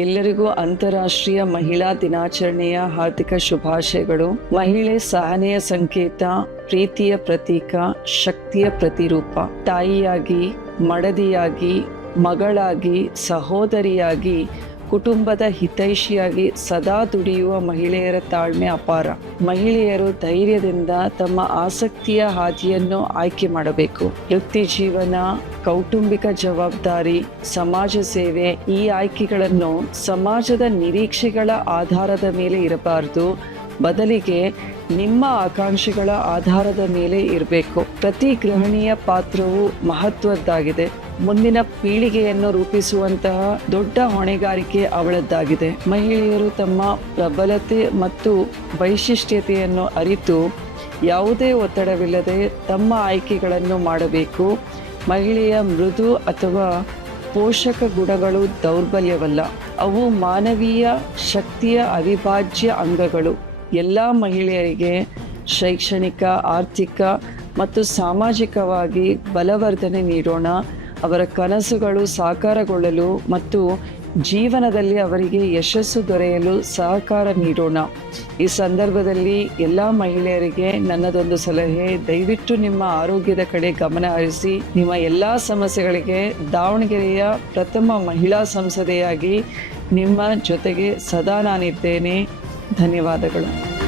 ಎಲ್ಲರಿಗೂ ಅಂತಾರಾಷ್ಟ್ರೀಯ ಮಹಿಳಾ ದಿನಾಚರಣೆಯ ಹಾರ್ದಿಕ ಶುಭಾಶಯಗಳು. ಮಹಿಳೆ ಸಹನೆಯ ಸಂಕೇತ, ಪ್ರೀತಿಯ ಪ್ರತೀಕ, ಶಕ್ತಿಯ ಪ್ರತಿರೂಪ. ತಾಯಿಯಾಗಿ, ಮಡದಿಯಾಗಿ, ಮಗಳಾಗಿ, ಸಹೋದರಿಯಾಗಿ ಕುಟುಂಬದ ಹಿತೈಷಿಯಾಗಿ ಸದಾ ದುಡಿಯುವ ಮಹಿಳೆಯರ ತಾಳ್ಮೆ ಅಪಾರ. ಮಹಿಳೆಯರು ಧೈರ್ಯದಿಂದ ತಮ್ಮ ಆಸಕ್ತಿಯ ಹಾದಿಯನ್ನು ಆಯ್ಕೆ ಮಾಡಬೇಕು. ವೃತ್ತಿ ಜೀವನ, ಕೌಟುಂಬಿಕ ಜವಾಬ್ದಾರಿ, ಸಮಾಜ ಸೇವೆ ಈ ಆಯ್ಕೆಗಳನ್ನು ಸಮಾಜದ ನಿರೀಕ್ಷೆಗಳ ಆಧಾರದ ಮೇಲೆ ಇರಬಾರದು. ಬದಲಿಗೆ ನಿಮ್ಮ ಆಕಾಂಕ್ಷೆಗಳ ಆಧಾರದ ಮೇಲೆ ಇರಬೇಕು. ಪ್ರತಿ ಗೃಹಿಣಿಯ ಪಾತ್ರವು ಮಹತ್ವದ್ದಾಗಿದೆ. ಮುಂದಿನ ಪೀಳಿಗೆಯನ್ನು ರೂಪಿಸುವಂತಹ ದೊಡ್ಡ ಹೊಣೆಗಾರಿಕೆ ಅವಳದ್ದಾಗಿದೆ. ಮಹಿಳೆಯರು ತಮ್ಮ ಪ್ರಬಲತೆ ಮತ್ತು ವೈಶಿಷ್ಟ್ಯತೆಯನ್ನು ಅರಿತು ಯಾವುದೇ ಒತ್ತಡವಿಲ್ಲದೆ ತಮ್ಮ ಆಯ್ಕೆಗಳನ್ನು ಮಾಡಬೇಕು. ಮಹಿಳೆಯ ಮೃದು ಅಥವಾ ಪೋಷಕ ಗುಣಗಳು ದೌರ್ಬಲ್ಯವಲ್ಲ. ಅವು ಮಾನವೀಯ ಶಕ್ತಿಯ ಅವಿಭಾಜ್ಯ ಅಂಗಗಳು. ಎಲ್ಲ ಮಹಿಳೆಯರಿಗೆ ಶೈಕ್ಷಣಿಕ, ಆರ್ಥಿಕ ಮತ್ತು ಸಾಮಾಜಿಕವಾಗಿ ಬಲವರ್ಧನೆ ನೀಡೋಣ. ಅವರ ಕನಸುಗಳು ಸಾಕಾರಗೊಳ್ಳಲು ಮತ್ತು ಜೀವನದಲ್ಲಿ ಅವರಿಗೆ ಯಶಸ್ಸು ದೊರೆಯಲು ಸಹಕಾರ ನೀಡೋಣ. ಈ ಸಂದರ್ಭದಲ್ಲಿ ಎಲ್ಲ ಮಹಿಳೆಯರಿಗೆ ನನ್ನದೊಂದು ಸಲಹೆ, ದಯವಿಟ್ಟು ನಿಮ್ಮ ಆರೋಗ್ಯದ ಕಡೆ ಗಮನ ಹರಿಸಿ, ನಿಮ್ಮ ಎಲ್ಲ ಸಮಸ್ಯೆಗಳಿಗೆ ದಾವಣಗೆರೆಯ ಪ್ರಥಮ ಮಹಿಳಾ ಸಂಸದೆಯಾಗಿ ನಿಮ್ಮ ಜೊತೆಗೆ ಸದಾ ನಾನಿದ್ದೇನೆ. ಧನ್ಯವಾದಗಳು.